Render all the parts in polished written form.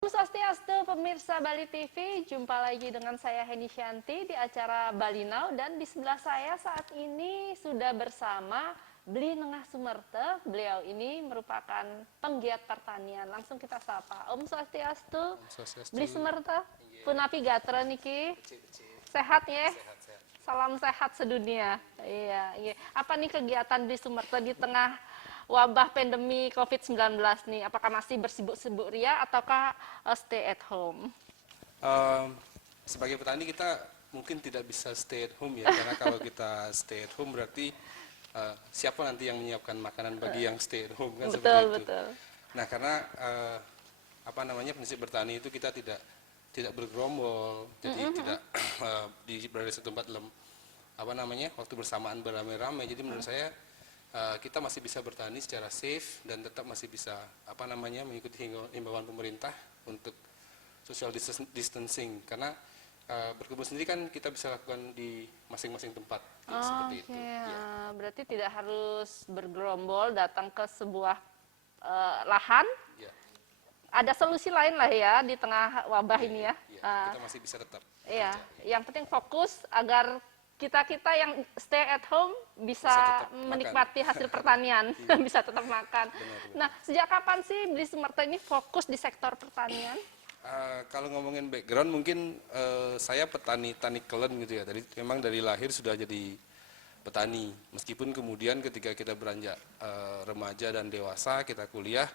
Om Swastiastu, pemirsa Bali TV, jumpa lagi dengan saya Heni Shanti di acara Bali Now, dan di sebelah saya saat ini sudah bersama Bli Nengah Sumerte. Beliau ini merupakan penggiat pertanian. Langsung kita sapa. Om Swastiastu, Bli Sumerte, punapi gatra niki. Sehat ya? Sehat-sehat. Salam sehat sedunia. Iya, iya. Apa nih kegiatan Bli Sumerte di tengah wabah pandemi COVID-19 nih? Apakah masih bersibuk-sibuk ria ataukah stay at home? Sebagai petani kita mungkin tidak bisa stay at home ya, karena kalau kita stay at home berarti siapa nanti yang menyiapkan makanan bagi yang stay at home kan, Betul, seperti itu. betul. Nah, karena prinsip bertani itu kita tidak bergerombol, jadi tidak berada di satu tempat dalam waktu bersamaan beramai-ramai. Jadi menurut saya kita masih bisa bertani secara safe dan tetap masih bisa mengikuti himbauan pemerintah untuk social distancing, karena berkebun sendiri kan kita bisa lakukan di masing-masing tempat seperti itu. Ya. Berarti tidak harus bergerombol datang ke sebuah lahan. Ya. Ada solusi lain lah ya di tengah wabah ini ya. Kita masih bisa tetap. Iya, yang penting fokus agar kita yang stay at home bisa tetap menikmati hasil pertanian, bisa tetap makan. Benar. Nah, sejak kapan sih Bli Sumerte ini fokus di sektor pertanian? Kalau ngomongin background, mungkin saya petani kelen gitu ya. Memang dari lahir sudah jadi petani. Meskipun kemudian ketika kita beranjak remaja dan dewasa, kita kuliah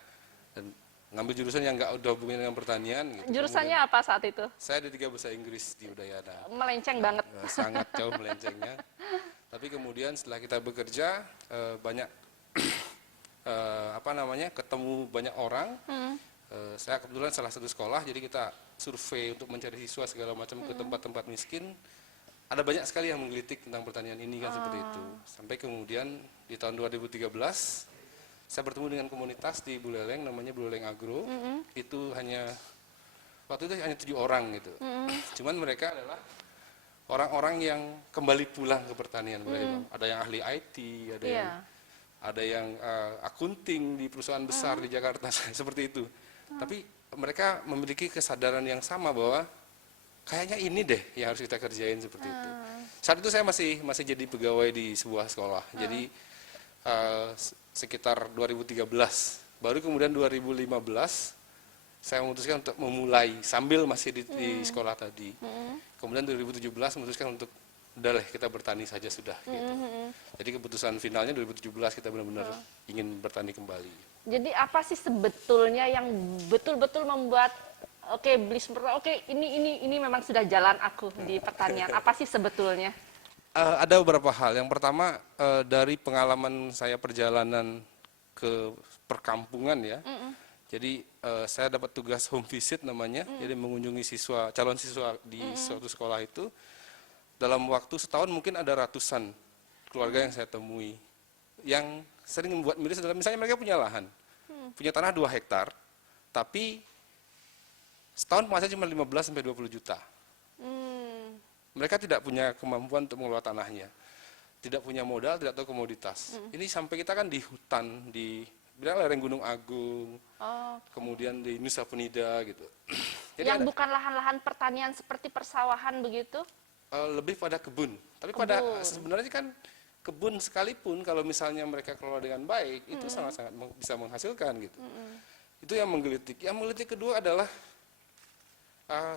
dan ngambil jurusan yang nggak ada hubungannya dengan pertanian. Gitu. Jurusannya apa saat itu? Saya D3 Bahasa Inggris di Udayana. Melenceng banget. Sangat jauh melencengnya. Tapi kemudian setelah kita bekerja banyak ketemu banyak orang. Saya kebetulan salah satu sekolah, jadi kita survei untuk mencari siswa segala macam ke tempat-tempat miskin. Ada banyak sekali yang menggelitik tentang pertanian ini kan, seperti itu. Sampai kemudian di tahun 2013 saya bertemu dengan komunitas di Buleleng, namanya Buleleng Agro. Itu waktu itu hanya 7 orang gitu. Cuman mereka adalah orang-orang yang kembali pulang ke pertanian. Ada yang ahli IT, ada yang akunting di perusahaan besar di Jakarta, seperti itu. Tapi mereka memiliki kesadaran yang sama bahwa kayaknya ini deh yang harus kita kerjain, seperti itu. Saat itu saya masih jadi pegawai di sebuah sekolah. Jadi sekitar 2013, baru kemudian 2015 saya memutuskan untuk memulai sambil masih di sekolah tadi. Kemudian 2017 memutuskan untuk udah lah kita bertani saja sudah gitu. Jadi keputusan finalnya 2017 kita benar-benar ingin bertani kembali. Jadi apa sih sebetulnya yang betul-betul membuat Bli Sumerte, ini memang sudah jalan aku di pertanian. Apa sih sebetulnya? Ada beberapa hal. Yang pertama, dari pengalaman saya perjalanan ke perkampungan ya. Jadi saya dapat tugas home visit namanya. Jadi mengunjungi calon siswa di suatu sekolah itu. Dalam waktu setahun mungkin ada ratusan keluarga yang saya temui. Yang sering membuat miris adalah misalnya mereka punya lahan. Punya tanah 2 hektar. Tapi setahun penghasilan cuma 15-20 juta. Mereka tidak punya kemampuan untuk mengelola tanahnya, tidak punya modal, tidak tahu komoditas. Ini sampai kita kan di hutan, di lereng Gunung Agung, kemudian di Nusa Penida gitu. Jadi yang bukan lahan-lahan pertanian seperti persawahan begitu? Lebih pada kebun. Tapi sebenarnya kan kebun sekalipun kalau misalnya mereka kelola dengan baik, itu sangat-sangat bisa menghasilkan gitu. Itu yang menggelitik. Yang menggelitik kedua adalah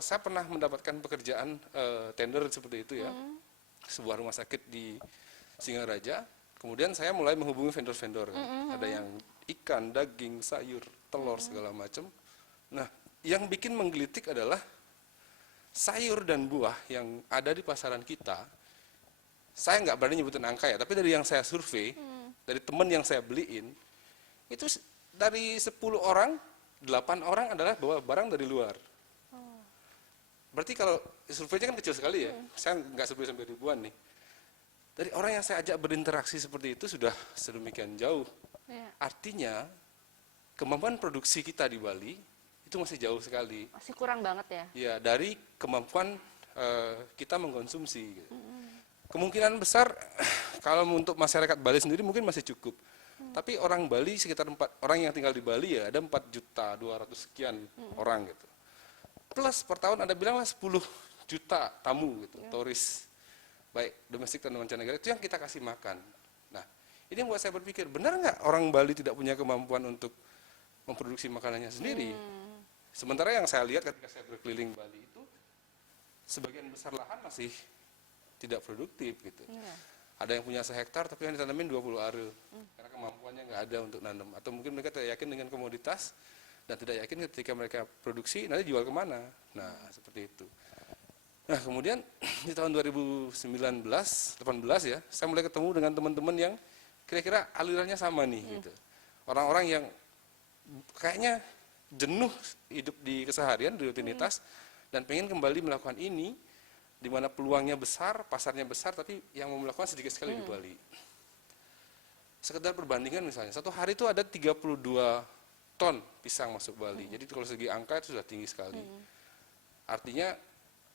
saya pernah mendapatkan pekerjaan tender seperti itu ya, sebuah rumah sakit di Singaraja. Kemudian saya mulai menghubungi vendor-vendor, ada yang ikan, daging, sayur, telur segala macam. Nah, yang bikin menggelitik adalah sayur dan buah yang ada di pasaran kita. Saya nggak berani nyebutin angka ya, tapi dari yang saya survei, dari teman yang saya beliin, itu dari 10 orang, 8 orang adalah bawa barang dari luar. Berarti kalau surveinya kan kecil sekali ya, saya nggak sampai ribuan nih. Dari orang yang saya ajak berinteraksi seperti itu sudah sedemikian jauh. Artinya kemampuan produksi kita di Bali itu masih jauh sekali. Masih kurang banget ya? Ya, dari kemampuan kita mengkonsumsi. Gitu. Kemungkinan besar kalau untuk masyarakat Bali sendiri mungkin masih cukup. Tapi orang Bali sekitar orang yang tinggal di Bali ya ada 4.200.000 sekian orang gitu. plus per tahun Anda bilanglah 10 juta tamu gitu, turis baik domestik dan mancanegara, itu yang kita kasih makan. Nah, ini yang buat saya berpikir, benar nggak orang Bali tidak punya kemampuan untuk memproduksi makanannya sendiri? Sementara yang saya lihat ketika saya berkeliling Bali itu, sebagian besar lahan masih tidak produktif gitu. Ada yang punya 1 hektar tapi yang ditanamin 20 are, karena kemampuannya nggak ada untuk nanam. Atau mungkin mereka tidak yakin dengan komoditas, dan tidak yakin ketika mereka produksi nanti jual kemana. Nah, seperti itu. Nah, kemudian di tahun 2019-18 ya, saya mulai ketemu dengan teman-teman yang kira-kira alirannya sama nih gitu. Orang-orang yang kayaknya jenuh hidup di keseharian, di rutinitas, dan pengen kembali melakukan ini, di mana peluangnya besar, pasarnya besar, tapi yang mau melakukan sedikit sekali di Bali. Sekedar perbandingan misalnya, satu hari itu ada 32 ton pisang masuk Bali. Jadi kalau segi angka itu sudah tinggi sekali. Artinya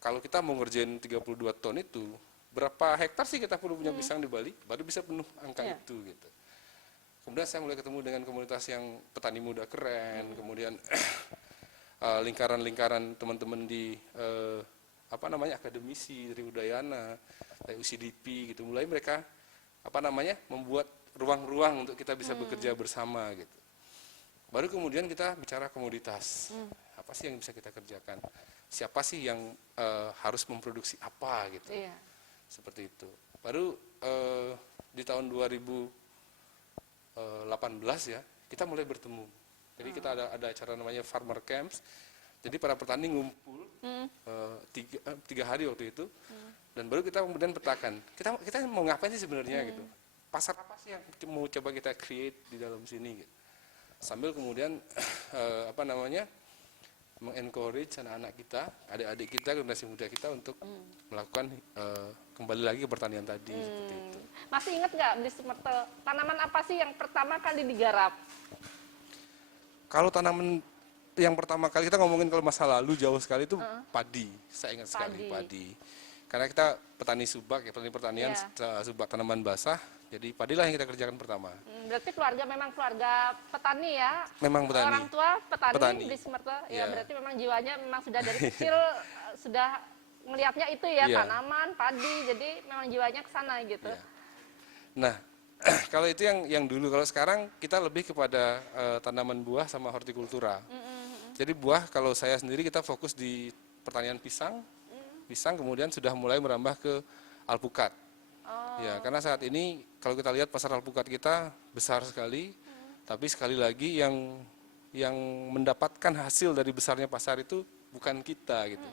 kalau kita mau ngerjain 32 ton itu, berapa hektar sih kita perlu punya pisang di Bali, baru bisa penuh angka itu gitu. Kemudian saya mulai ketemu dengan komunitas yang petani muda keren, kemudian lingkaran-lingkaran teman-teman di akademisi dari Udayana, dari UCDP gitu. Mulai mereka membuat ruang-ruang untuk kita bisa bekerja bersama gitu. Baru kemudian kita bicara komoditas. Apa sih yang bisa kita kerjakan? Siapa sih yang harus memproduksi apa gitu. Seperti itu. Baru di tahun 2018 ya, kita mulai bertemu. Jadi kita ada acara namanya Farmer Camps. Jadi para petani ngumpul 3 hari waktu itu, dan baru kita kemudian petakan. Kita mau ngapain sih sebenarnya gitu? Pasar apa sih yang mau coba kita create di dalam sini gitu? Sambil kemudian mengencourage anak-anak kita, adik-adik kita, generasi muda kita untuk melakukan kembali lagi ke pertanian tadi seperti itu. Masih ingat nggak di Sumertel, tanaman apa sih yang pertama kali digarap? Kalau tanaman yang pertama kali kita ngomongin kalau masa lalu jauh sekali itu padi, saya ingat sekali padi. Karena kita petani subak ya, petani pertanian subak tanaman basah, jadi padilah yang kita kerjakan pertama. Berarti memang keluarga petani ya? Memang petani. Orang tua petani. Di Sumertel, ya berarti memang jiwanya memang sudah dari kecil sudah melihatnya itu ya, tanaman, padi, jadi memang jiwanya ke sana gitu. Nah, kalau itu yang dulu, kalau sekarang kita lebih kepada tanaman buah sama hortikultura. Jadi buah, kalau saya sendiri kita fokus di pertanian pisang, kemudian sudah mulai merambah ke alpukat. Ya, karena saat ini kalau kita lihat pasar alpukat kita besar sekali, tapi sekali lagi yang mendapatkan hasil dari besarnya pasar itu bukan kita gitu.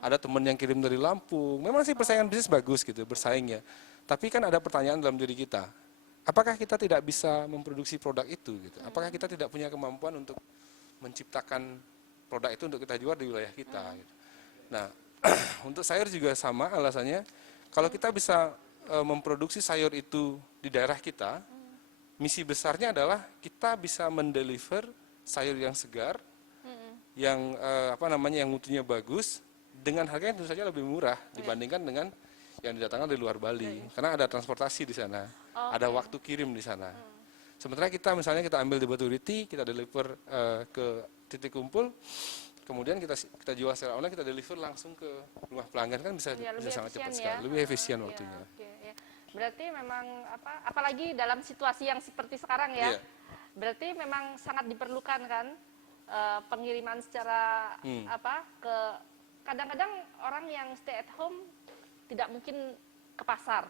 Ada teman yang kirim dari Lampung, memang sih persaingan bisnis bagus gitu, bersaing ya. Tapi kan ada pertanyaan dalam diri kita, apakah kita tidak bisa memproduksi produk itu gitu? Apakah kita tidak punya kemampuan untuk menciptakan produk itu untuk kita jual di wilayah kita gitu. Nah, untuk sayur juga sama alasannya, kalau kita bisa memproduksi sayur itu di daerah kita, misi besarnya adalah kita bisa mendeliver sayur yang segar, yang yang mutunya bagus, dengan harga yang tentu saja lebih murah dibandingkan dengan yang didatangkan dari luar Bali, karena ada transportasi di sana, ada waktu kirim di sana. Sementara kita misalnya kita ambil di Batu Riti, kita deliver ke titik kumpul, kemudian kita jual secara online, kita deliver langsung ke rumah pelanggan, kan bisa sangat cepat sekali, lebih efisien waktunya. Berarti memang apalagi dalam situasi yang seperti sekarang ya, berarti memang sangat diperlukan kan pengiriman secara ke kadang-kadang orang yang stay at home tidak mungkin ke pasar.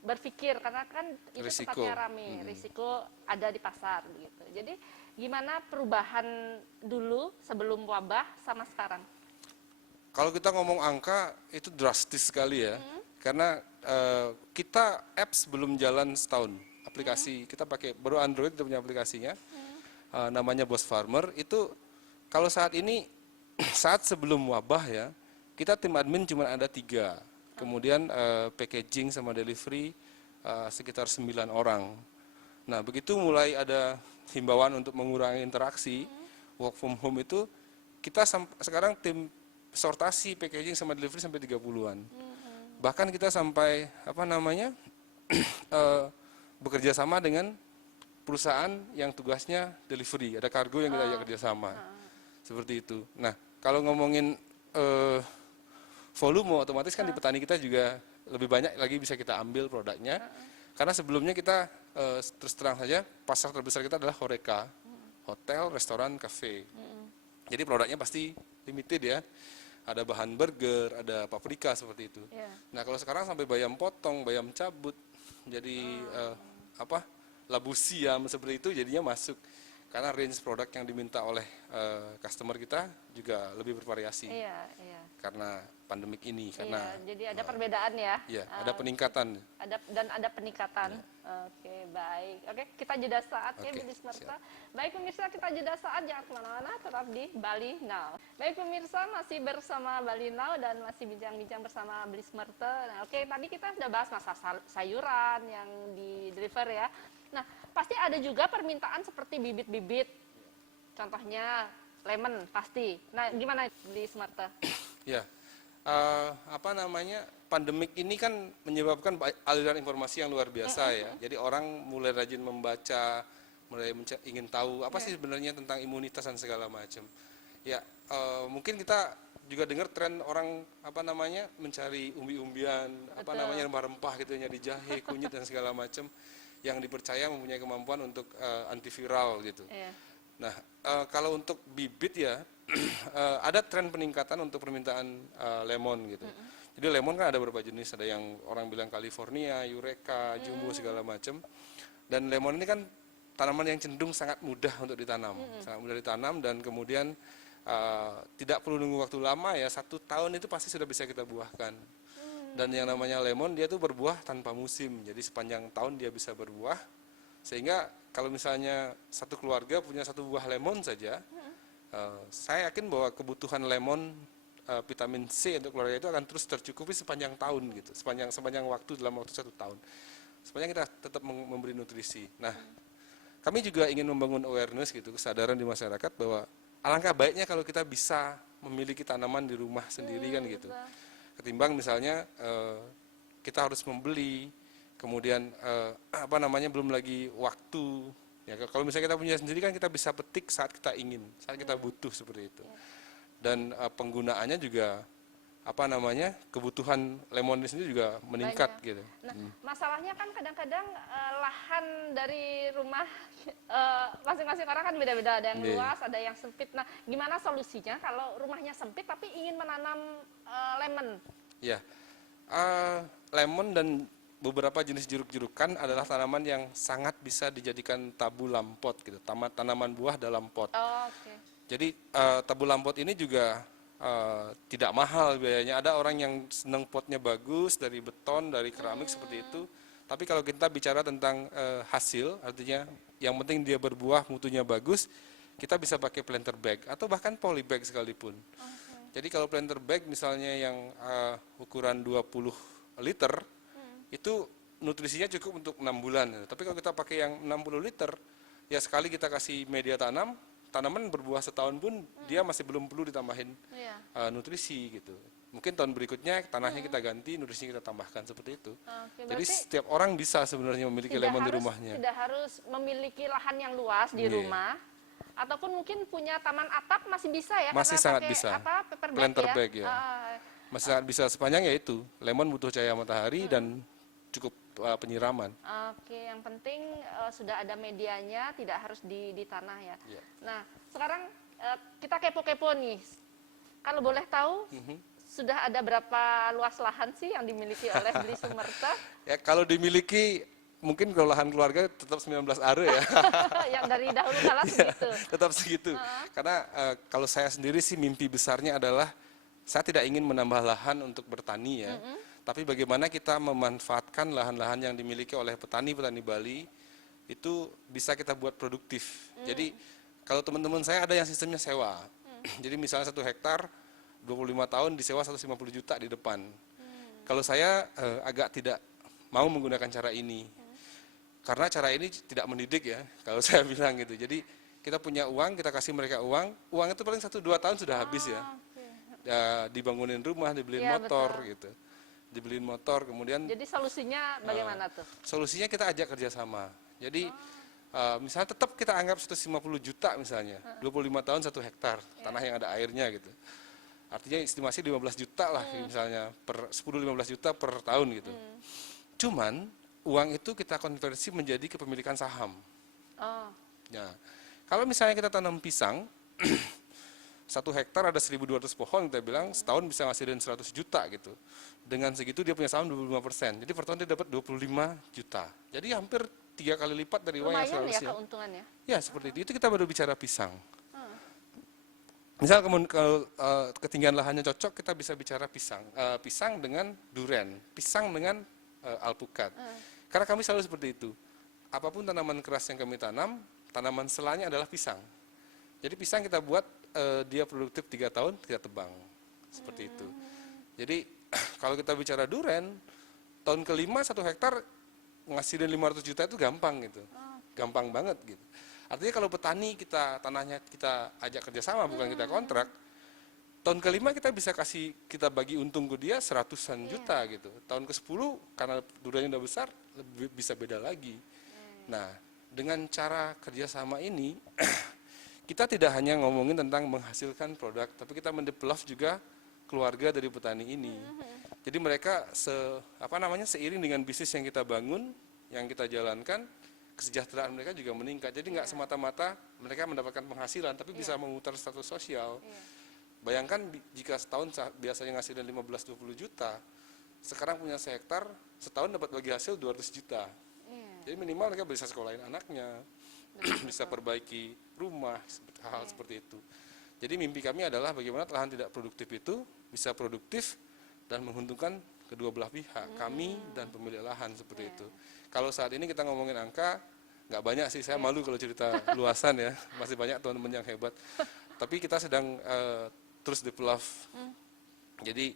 Berpikir karena kan itu tempatnya rame, risiko ada di pasar begitu. Jadi gimana perubahan dulu sebelum wabah sama sekarang? Kalau kita ngomong angka itu drastis sekali ya, karena kita apps belum jalan setahun, aplikasi kita pakai baru Android, kita punya aplikasinya, namanya Bos Farmer. Itu kalau saat ini saat sebelum wabah ya, kita tim admin cuma ada 3. Kemudian packaging sama delivery sekitar 9 orang. Nah, begitu mulai ada himbauan untuk mengurangi interaksi, work from home itu, kita sekarang tim sortasi, packaging sama delivery sampai 30-an. Bahkan kita sampai bekerja sama dengan perusahaan yang tugasnya delivery, ada kargo yang kita ajak kerjasama. Seperti itu. Nah, kalau ngomongin volume, otomatis kan di petani kita juga lebih banyak lagi bisa kita ambil produknya. Karena sebelumnya kita terus terang saja pasar terbesar kita adalah HoReCa, hotel, restoran, kafe. Jadi produknya pasti limited ya. Ada bahan burger, ada paprika seperti itu. Iya. Nah kalau sekarang sampai bayam potong, bayam cabut, jadi labu siam seperti itu jadinya masuk. Karena range produk yang diminta oleh customer kita juga lebih bervariasi. Iya, iya. Karena pandemik ini, karena Iya, jadi ada perbedaan ya. ya ada peningkatan. Ada peningkatan. Oke, baik. Oke, kita jeda saat ya, Oke, Bu Lismerta. Baik pemirsa, kita jeda saat, jangan kemana-mana, tetap di Bali Now. Baik pemirsa, masih bersama Bali Now dan masih bincang-bincang bersama Bu Lismerta. Nah, oke, tadi kita sudah bahas masalah sayuran yang di deliver ya. Nah, pasti ada juga permintaan seperti bibit-bibit. Contohnya lemon pasti. Nah, gimana Bu Lismerta? Ya, pandemik ini kan menyebabkan aliran informasi yang luar biasa ya. Jadi orang mulai rajin membaca, mulai ingin tahu apa sih sebenarnya tentang imunitas dan segala macam. Ya, mungkin kita juga dengar tren orang mencari umbi-umbian, rempah-rempah gitu ya, di jahe, kunyit dan segala macam yang dipercaya mempunyai kemampuan untuk antiviral gitu. Iya. Nah, kalau untuk bibit ya, ada tren peningkatan untuk permintaan lemon gitu. Jadi lemon kan ada beberapa jenis, ada yang orang bilang California, Eureka, Jumbo segala macam. Dan lemon ini kan tanaman yang cenderung sangat mudah untuk ditanam, sangat mudah ditanam dan kemudian tidak perlu nunggu waktu lama ya, 1 tahun itu pasti sudah bisa kita buahkan. Dan yang namanya lemon dia tuh berbuah tanpa musim, jadi sepanjang tahun dia bisa berbuah. Sehingga kalau misalnya satu keluarga punya 1 buah lemon saja, saya yakin bahwa kebutuhan lemon vitamin C untuk keluarga itu akan terus tercukupi sepanjang tahun gitu, sepanjang waktu dalam waktu 1 tahun. Sepanjang kita tetap memberi nutrisi. Nah, kami juga ingin membangun awareness gitu, kesadaran di masyarakat bahwa alangkah baiknya kalau kita bisa memiliki tanaman di rumah sendiri kan gitu. Ketimbang misalnya kita harus membeli, kemudian belum lagi waktu. Ya, kalau misalnya kita punya sendiri kan kita bisa petik saat kita ingin, saat kita butuh seperti itu. Dan penggunaannya juga kebutuhan lemon ini sendiri juga meningkat gitu. Nah, masalahnya kan kadang-kadang lahan dari rumah masing-masing orang kan beda-beda, ada yang luas, ada yang sempit. Nah, gimana solusinya kalau rumahnya sempit tapi ingin menanam lemon? Ya, lemon dan beberapa jenis jeruk-jerukan adalah tanaman yang sangat bisa dijadikan tabu lampot gitu, tanaman buah dalam pot. Oh, oke. Jadi tabu lampot ini juga tidak mahal biayanya. Ada orang yang senang potnya bagus dari beton, dari keramik seperti itu. Tapi kalau kita bicara tentang hasil, artinya yang penting dia berbuah, mutunya bagus, kita bisa pakai planter bag atau bahkan polybag sekalipun. Jadi kalau planter bag misalnya yang ukuran 20 liter, itu nutrisinya cukup untuk 6 bulan. Tapi kalau kita pakai yang 60 liter, ya sekali kita kasih media tanam, tanaman berbuah setahun pun dia masih belum perlu ditambahin nutrisi gitu. Mungkin tahun berikutnya tanahnya kita ganti, nutrisinya kita tambahkan seperti itu. Jadi setiap orang bisa sebenarnya memiliki lemon di rumahnya. Tidak harus memiliki lahan yang luas di rumah, ataupun mungkin punya taman atap masih bisa ya? Masih sangat pakai, bisa. Paper Planter bag bag ya. Masih sangat bisa, sepanjang ya itu. Lemon butuh cahaya matahari dan cukup penyiraman. Oke, yang penting sudah ada medianya, tidak harus di tanah ya. Nah, sekarang kita kepo-kepo nih. Kalau boleh tahu, sudah ada berapa luas lahan sih yang dimiliki oleh Beli Sumerta? Ya, kalau dimiliki, mungkin kalau lahan keluarga tetap 19 are ya. Yang dari dahulu kala segitu. Tetap segitu. Karena kalau saya sendiri sih mimpi besarnya adalah saya tidak ingin menambah lahan untuk bertani ya. Tapi bagaimana kita memanfaatkan lahan-lahan yang dimiliki oleh petani-petani Bali itu bisa kita buat produktif. Jadi kalau teman-teman saya ada yang sistemnya sewa. Jadi misalnya 1 hektar 25 tahun disewa 150 juta di depan. Kalau saya agak tidak mau menggunakan cara ini. Karena cara ini tidak mendidik ya, kalau saya bilang gitu. Jadi kita punya uang, kita kasih mereka uang itu paling 1-2 tahun sudah habis ya. Dibangunin rumah, dibeliin motor gitu. Dibeliin motor, kemudian jadi solusinya bagaimana tuh? Solusinya kita ajak kerjasama. Jadi misalnya tetap kita anggap 150 juta misalnya, 25 tahun 1 hektar tanah yang ada airnya gitu. Artinya estimasi 15 juta lah misalnya per 10-15 juta per tahun gitu. Cuman uang itu kita konversi menjadi kepemilikan saham. Oh, Ya. Kalau misalnya kita tanam pisang 1 hektar ada 1.200 pohon, kita bilang setahun bisa ngasilin 100 juta gitu. Dengan segitu dia punya saham 25%. Jadi per tahun dia dapat 25 juta. Jadi hampir 3 kali lipat dari uang yang lumayan ya seharusnya. keuntungannya. Ya seperti itu. Itu kita baru bicara pisang. Misal kalau ketinggian lahannya cocok, kita bisa bicara pisang. Pisang dengan duren, pisang dengan alpukat. Karena kami selalu seperti itu. Apapun tanaman keras yang kami tanam, tanaman selanya adalah pisang. Jadi pisang kita buat dia produktif 3 tahun, kita tebang. Seperti itu. Jadi kalau kita bicara duren, tahun kelima 1 hektar ngasilin 500 juta itu gampang gitu. Gampang banget gitu. Artinya kalau petani tanahnya kita ajak kerjasama, bukan kita kontrak, tahun kelima kita bisa kita bagi untung ke dia 100-an juta gitu. Tahun ke-10 karena durennya udah besar, bisa beda lagi. Nah, dengan cara kerjasama ini, kita tidak hanya ngomongin tentang menghasilkan produk, tapi kita mendevelop juga keluarga dari petani ini. Jadi mereka seiring dengan bisnis yang kita bangun, yang kita jalankan, kesejahteraan mereka juga meningkat. Jadi nggak semata-mata mereka mendapatkan penghasilan, tapi bisa memutar status sosial. Bayangkan jika setahun biasanya ngasilin 15-20 juta, sekarang punya sehektar, setahun dapat bagi hasil 200 juta. Jadi minimal mereka bisa sekolahin anaknya, bisa perbaiki rumah, hal seperti itu. Jadi mimpi kami adalah bagaimana lahan tidak produktif itu bisa produktif dan menguntungkan kedua belah pihak, kami dan pemilik lahan seperti itu. Kalau saat ini kita ngomongin angka, nggak banyak sih, saya malu kalau cerita luasan ya, masih banyak teman-teman yang hebat. Tapi kita sedang terus develop. Jadi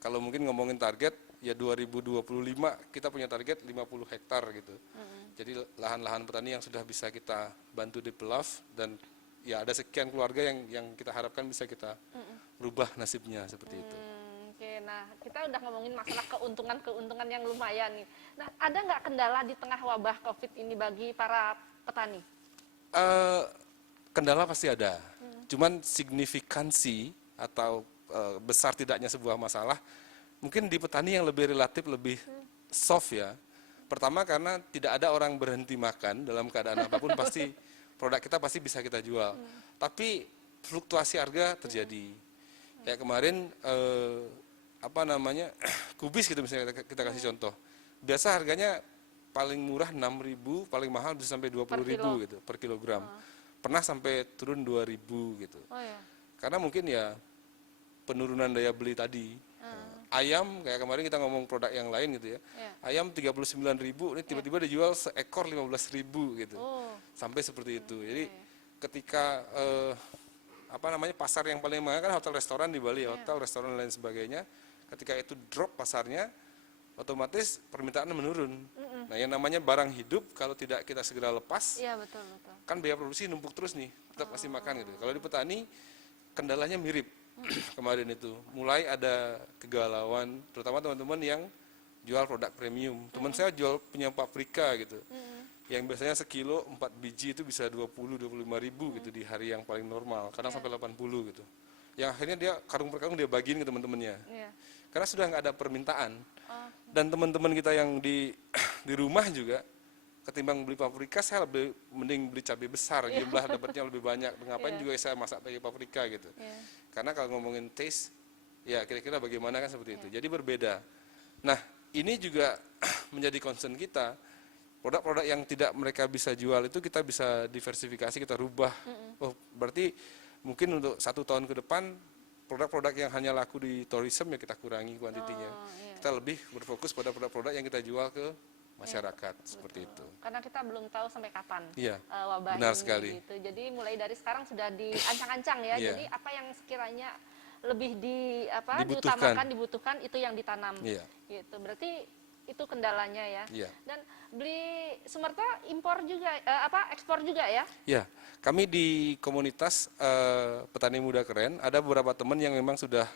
kalau mungkin ngomongin target, ya 2025 kita punya target 50 hektar gitu. Jadi lahan-lahan petani yang sudah bisa kita bantu develop dan ya ada sekian keluarga yang kita harapkan bisa kita rubah nasibnya seperti itu. Oke, nah kita udah ngomongin masalah keuntungan yang lumayan nih. Nah, ada nggak kendala di tengah wabah COVID ini bagi para petani? Kendala pasti ada, cuman signifikansi atau besar tidaknya sebuah masalah, mungkin di petani yang relatif lebih soft ya. Pertama karena tidak ada orang berhenti makan dalam keadaan apapun, pasti produk kita pasti bisa kita jual. Tapi fluktuasi harga terjadi. Kayak kemarin kubis gitu misalnya kita kasih contoh. Biasa harganya paling murah 6.000, paling mahal bisa sampai 20.000 gitu per kilogram. Pernah sampai turun 2.000 gitu. Oh ya. Karena mungkin ya penurunan daya beli tadi. Ayam kayak kemarin kita ngomong produk yang lain gitu ya. Ayam 39.000, ini tiba-tiba dijual seekor 15.000 gitu. Sampai seperti itu. Jadi ketika pasar yang paling mahal kan hotel restoran di Bali, hotel restoran dan lain sebagainya. Ketika itu drop pasarnya, otomatis permintaan menurun. Nah, yang namanya barang hidup kalau tidak kita segera lepas, Betul. kan biaya produksi numpuk terus nih, tetap masih makan gitu. Kalau di petani kendalanya mirip. Kemarin itu mulai ada kegalauan, terutama teman-teman yang jual produk premium. Teman saya jual punya paprika gitu, yang biasanya sekilo 4 biji itu bisa 20-25 ribu gitu di hari yang paling normal, kadang sampai 80 gitu. Yang akhirnya dia karung per karung dia bagiin ke teman-temannya, karena sudah nggak ada permintaan. Dan teman-teman kita yang di rumah juga, ketimbang beli paprika saya lebih mending beli cabai besar, jumlah dapatnya lebih banyak. Ngapain juga saya masak pakai paprika gitu. Karena kalau ngomongin taste, ya kira-kira bagaimana kan seperti itu. Jadi berbeda. Nah, ini juga menjadi concern kita. Produk-produk yang tidak mereka bisa jual itu kita bisa diversifikasi, kita rubah. Oh, berarti mungkin untuk 1 tahun ke depan produk-produk yang hanya laku di tourism ya kita kurangi kuantitinya. Kita lebih berfokus pada produk-produk yang kita jual ke masyarakat, seperti itu. Karena kita belum tahu sampai kapan wabah benar ini sekali. gitu. Jadi mulai dari sekarang sudah diancang-ancang ya. Jadi apa yang sekiranya lebih dibutuhkan itu yang ditanam. Gitu. Berarti itu kendalanya ya. Dan beli Sumerta ekspor juga ya? Ya, kami di komunitas petani muda keren ada beberapa teman yang memang sudah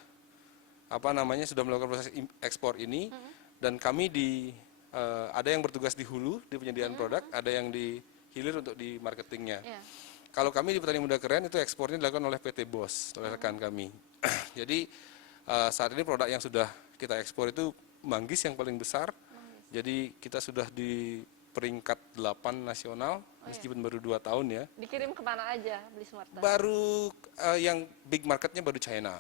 sudah melakukan proses ekspor ini, dan kami ada yang bertugas di hulu di penyediaan produk, ada yang di hilir untuk di marketingnya. Iya. Kalau kami di Petani Muda Keren itu ekspornya dilakukan oleh PT BOS, oleh rekan kami. Jadi saat ini produk yang sudah kita ekspor itu manggis yang paling besar. Jadi kita sudah di peringkat 8 nasional, meskipun baru 2 tahun ya. Dikirim kemana aja Beli Sumerta? Baru yang big marketnya baru China.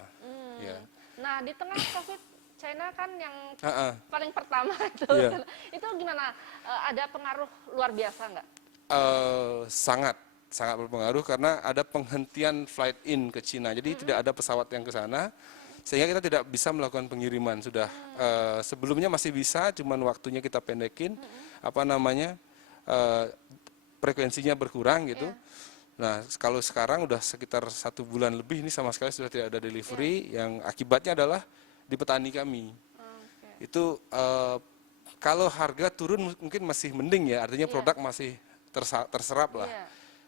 Ya. Nah, di tengah COVID, China kan yang paling pertama itu. Iya. Itu gimana? Ada pengaruh luar biasa nggak? Sangat berpengaruh karena ada penghentian flight in ke Cina. Jadi tidak ada pesawat yang ke sana, sehingga kita tidak bisa melakukan pengiriman. Sudah sebelumnya masih bisa, cuman waktunya kita pendekin, frekuensinya berkurang gitu. Nah, kalau sekarang udah sekitar 1 bulan lebih ini sama sekali sudah tidak ada delivery, yang akibatnya adalah di petani kami. Itu kalau harga turun mungkin masih mending ya, artinya produk masih terserap lah.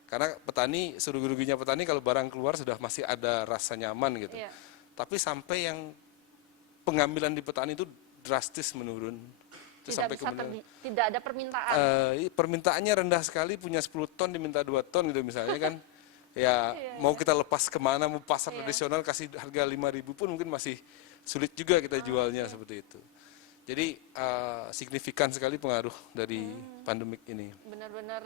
Karena petani, serugi-ruginya petani kalau barang keluar sudah masih ada rasa nyaman gitu. Tapi sampai yang pengambilan di petani itu drastis menurun. Itu Tidak ada permintaan. Permintaannya rendah sekali, punya 10 ton diminta 2 ton gitu misalnya kan. Ya mau kita lepas kemana, mau pasar tradisional kasih harga 5.000 pun mungkin masih sulit juga kita jualnya seperti itu. Jadi signifikan sekali pengaruh dari pandemik ini. Benar-benar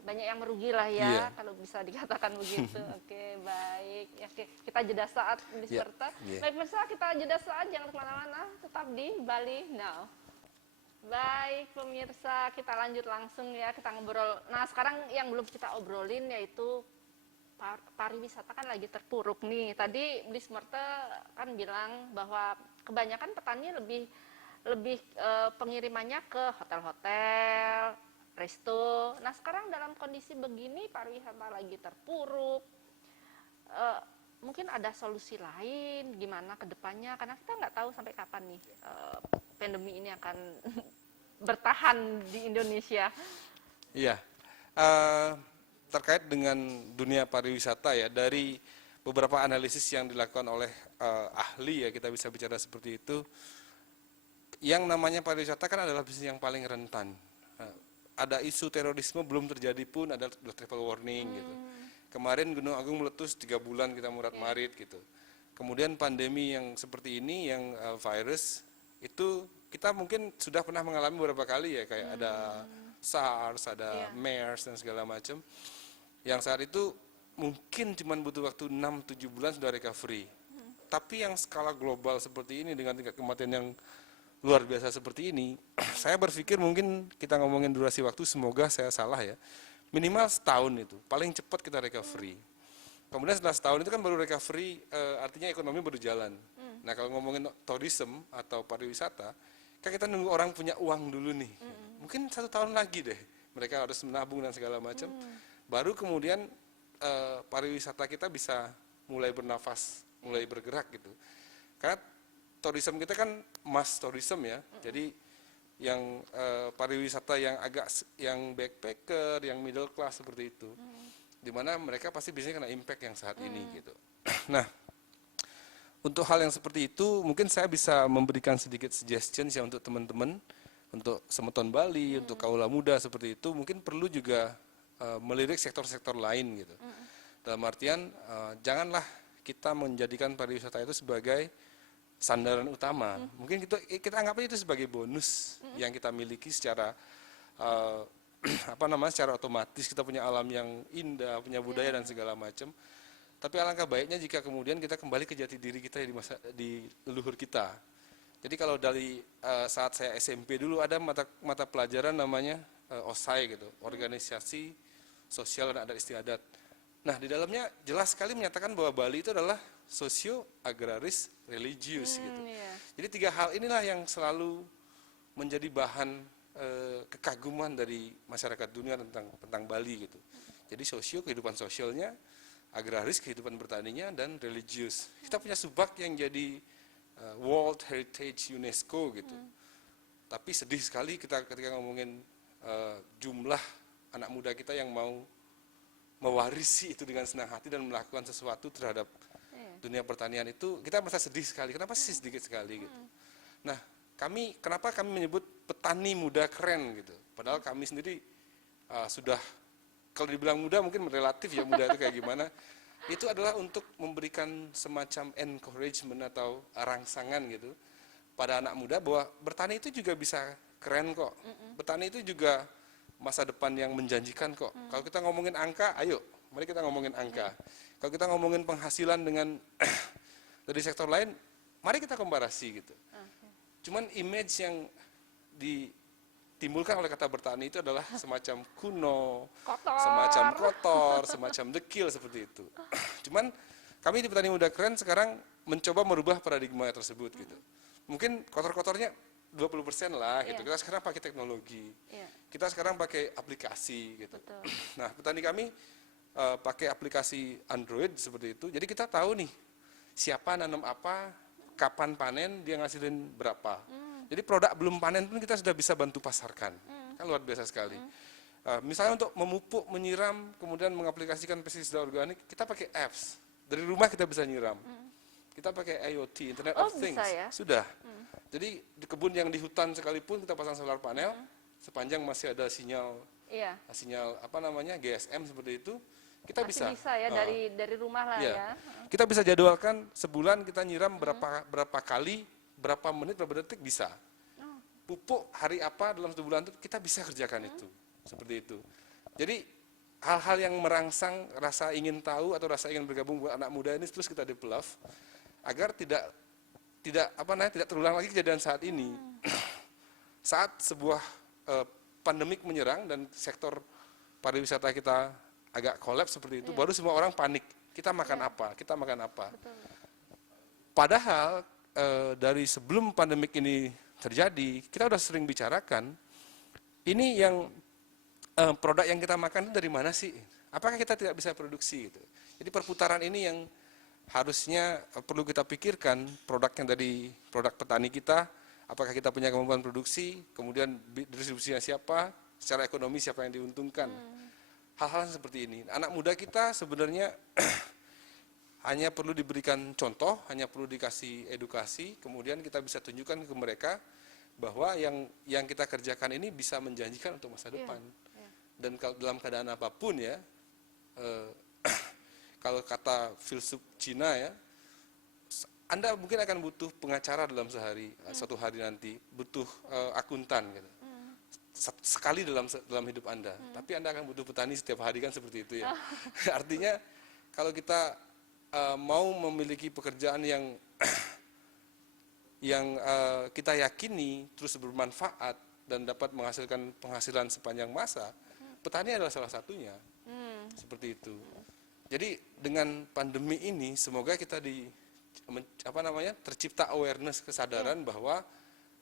banyak yang merugi lah ya, kalau bisa dikatakan begitu. Oke, baik. Ya, oke. Kita jeda saat di Sumerta. Baik pemirsa, kita jeda saat, jangan kemana-mana, tetap di Bali Now. Baik pemirsa, kita lanjut langsung ya, kita ngobrol. Nah, sekarang yang belum kita obrolin yaitu pariwisata kan lagi terpuruk nih. Tadi Beli Sumerta kan bilang bahwa kebanyakan petani lebih pengirimannya ke hotel-hotel, resto. Nah, sekarang dalam kondisi begini pariwisata lagi terpuruk. Mungkin ada solusi lain gimana ke depannya, karena kita nggak tahu sampai kapan nih pandemi ini akan bertahan di Indonesia. Iya, terkait dengan dunia pariwisata ya, dari beberapa analisis yang dilakukan oleh ahli ya, kita bisa bicara seperti itu. Yang namanya pariwisata kan adalah bisnis yang paling rentan. Ada isu terorisme belum terjadi pun ada travel warning gitu. Kemarin Gunung Agung meletus 3 bulan kita murat-marit gitu. Kemudian pandemi yang seperti ini, yang virus itu kita mungkin sudah pernah mengalami beberapa kali ya, kayak ada SARS, ada MERS dan segala macam. Yang saat itu mungkin cuma butuh waktu 6-7 bulan sudah recovery. Tapi yang skala global seperti ini dengan tingkat kematian yang luar biasa seperti ini, saya berpikir mungkin kita ngomongin durasi waktu, semoga saya salah ya, minimal setahun itu, paling cepat kita recovery. Kemudian setelah setahun itu kan baru recovery, artinya ekonomi baru jalan. Nah, kalau ngomongin tourism atau pariwisata, kan kita nunggu orang punya uang dulu nih. Mungkin 1 tahun lagi deh, mereka harus menabung dan segala macam. Baru kemudian pariwisata kita bisa mulai bernafas, mulai bergerak gitu. Karena tourism kita kan mass tourism ya, jadi yang pariwisata yang yang backpacker, yang middle class seperti itu, dimana mereka pasti biasanya kena impact yang saat ini gitu. Nah, untuk hal yang seperti itu mungkin saya bisa memberikan sedikit suggestion ya untuk teman-teman, untuk Semeton Bali, untuk kaula muda seperti itu, mungkin perlu juga melirik sektor-sektor lain gitu. Dalam artian janganlah kita menjadikan pariwisata itu sebagai sandaran utama. Mungkin kita anggap itu sebagai bonus yang kita miliki secara secara otomatis. Kita punya alam yang indah, punya budaya dan segala macam. Tapi alangkah baiknya jika kemudian kita kembali ke jati diri kita di leluhur kita. Jadi kalau dari saat saya SMP dulu ada mata pelajaran namanya OSAI gitu, Organisasi Sosial dan Adat Istiadat. Nah, di dalamnya jelas sekali menyatakan bahwa Bali itu adalah sosio-agraris religius gitu. Jadi 3 hal inilah yang selalu menjadi bahan kekaguman dari masyarakat dunia tentang Bali gitu. Jadi sosio, kehidupan sosialnya, agraris, kehidupan bertaninya, dan religius. Kita punya subak yang jadi World Heritage UNESCO gitu. Tapi sedih sekali kita ketika ngomongin jumlah anak muda kita yang mau mewarisi itu dengan senang hati dan melakukan sesuatu terhadap dunia pertanian itu, kita merasa sedih sekali. Kenapa sih sedikit sekali gitu? Nah, kenapa kami menyebut petani muda keren gitu? Padahal kami sendiri sudah, kalau dibilang muda mungkin relatif ya, muda itu kayak gimana, itu adalah untuk memberikan semacam encouragement atau rangsangan gitu pada anak muda bahwa bertani itu juga bisa keren kok. Bertani itu juga masa depan yang menjanjikan kok. Kalau kita ngomongin angka, ayo mari kita ngomongin angka. Kalau kita ngomongin penghasilan dengan dari sektor lain, mari kita komparasi gitu. Cuman image yang ditimbulkan oleh kata bertani itu adalah semacam kuno, semacam kotor, semacam dekil seperti itu. Cuman kami di Petani Muda Keren sekarang mencoba merubah paradigma tersebut gitu. Mungkin kotor-kotornya 20% lah gitu. Kita sekarang pakai teknologi. Kita sekarang pakai aplikasi gitu. Betul. Nah, petani kami pakai aplikasi Android seperti itu. Jadi kita tahu nih siapa nanam apa, kapan panen, dia ngasilin berapa. Jadi produk belum panen pun kita sudah bisa bantu pasarkan. Kan luar biasa sekali. Misalnya untuk memupuk, menyiram, kemudian mengaplikasikan pestisida organik, kita pakai apps. Dari rumah kita bisa nyiram. Kita pakai IoT, Internet of Things. Ya? Sudah. Jadi di kebun yang di hutan sekalipun kita pasang solar panel, sepanjang masih ada sinyal sinyal apa namanya GSM seperti itu, kita masih bisa ya dari rumah lah ya. Kita bisa jadwalkan sebulan kita nyiram berapa kali, berapa menit, berapa detik bisa. Pupuk hari apa dalam 1 bulan itu kita bisa kerjakan itu. Seperti itu. Jadi hal-hal yang merangsang rasa ingin tahu atau rasa ingin bergabung buat anak muda ini terus kita develop agar tidak terulang lagi kejadian saat ini. Saat sebuah pandemik menyerang dan sektor pariwisata kita agak kolaps seperti itu, baru semua orang panik. Kita makan apa? Kita makan apa? Betul. Padahal dari sebelum pandemik ini terjadi, kita sudah sering bicarakan, ini yang produk yang kita makan itu dari mana sih? Apakah kita tidak bisa produksi? Gitu. Jadi perputaran ini yang harusnya perlu kita pikirkan, produknya dari produk petani kita, apakah kita punya kemampuan produksi, kemudian distribusinya siapa, secara ekonomi siapa yang diuntungkan. Hal-hal seperti ini. Anak muda kita sebenarnya hanya perlu diberikan contoh, hanya perlu dikasih edukasi, kemudian kita bisa tunjukkan ke mereka bahwa yang kita kerjakan ini bisa menjanjikan untuk masa depan. Dan kalau dalam keadaan apapun ya, kalau kata filsuf Cina ya, Anda mungkin akan butuh pengacara dalam sehari, suatu hari nanti, butuh akuntan gitu. Sekali dalam hidup Anda, tapi Anda akan butuh petani setiap hari kan seperti itu ya. Artinya kalau kita mau memiliki pekerjaan yang kita yakini terus bermanfaat dan dapat menghasilkan penghasilan sepanjang masa, petani adalah salah satunya. Seperti itu. Jadi dengan pandemi ini semoga kita tercipta awareness, kesadaran bahwa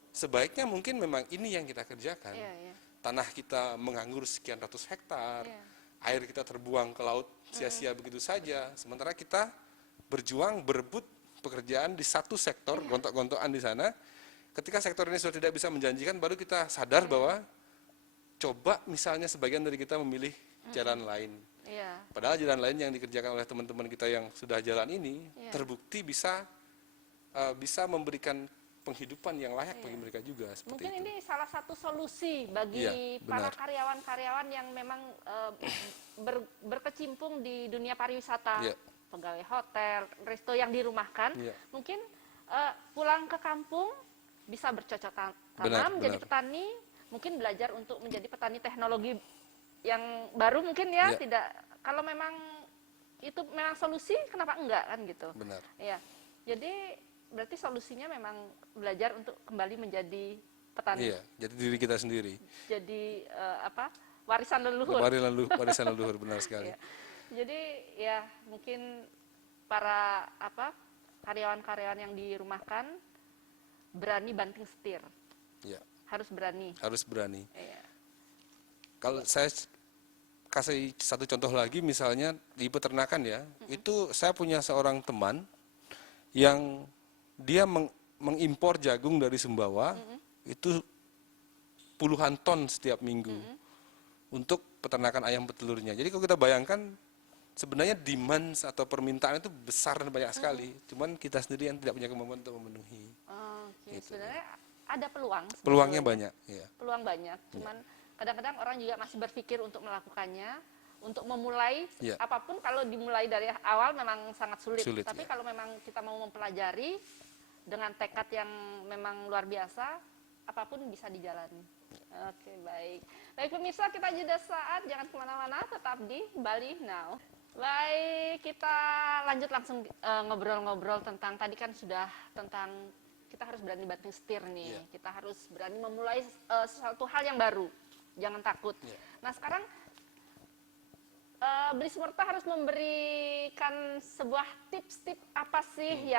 sebaiknya mungkin memang ini yang kita kerjakan. Tanah kita menganggur sekian ratus hektar, air kita terbuang ke laut sia-sia begitu saja. Sementara kita berjuang, berebut pekerjaan di satu sektor, gontok-gontokan di sana. Ketika sektor ini sudah tidak bisa menjanjikan, baru kita sadar bahwa coba misalnya sebagian dari kita memilih jalan lain. Padahal jalan lain yang dikerjakan oleh teman-teman kita yang sudah jalan ini, terbukti bisa memberikan penghidupan yang layak bagi mereka juga. Mungkin itu. Ini salah satu solusi bagi para karyawan-karyawan yang memang berkecimpung di dunia pariwisata, pegawai hotel, resto yang dirumahkan, mungkin pulang ke kampung bisa bercocok tanam, menjadi petani, mungkin belajar untuk menjadi petani teknologi yang baru mungkin ya, tidak, kalau memang itu memang solusi, kenapa enggak kan gitu. Benar. Ya, jadi berarti solusinya memang belajar untuk kembali menjadi petani. Iya, jadi diri kita sendiri. Jadi warisan leluhur. Warisan leluhur, benar sekali. Ya. Jadi ya mungkin para karyawan-karyawan yang dirumahkan berani banting setir. Ya. Harus berani. Harus berani. Iya. Kalau saya kasih satu contoh lagi, misalnya di peternakan ya, itu saya punya seorang teman yang dia mengimpor jagung dari Sumbawa, itu puluhan ton setiap minggu untuk peternakan ayam petelurnya. Jadi kalau kita bayangkan, sebenarnya demand atau permintaan itu besar dan banyak sekali, cuman kita sendiri yang tidak punya kemampuan untuk memenuhi. Gitu. Sebenarnya ada peluang. Peluangnya banyak. Ya. Peluang banyak, cuman kadang-kadang orang juga masih berpikir untuk melakukannya, untuk memulai Ya. apapun. Kalau dimulai dari awal memang sangat sulit, Sulit, tapi ya. kalau memang kita mau mempelajari dengan tekad yang memang luar biasa, apapun bisa dijalani. Oke, baik. Baik pemirsa, kita jeda saat, jangan kemana-mana, tetap di Bali Now. Baik, kita lanjut langsung ngobrol-ngobrol tentang, tadi kan sudah tentang kita harus berani banting setir nih. Iya. Kita harus berani memulai sesuatu hal yang baru. Jangan takut. Iya. Nah, sekarang Beli Sumerta harus memberikan sebuah tips-tips apa sih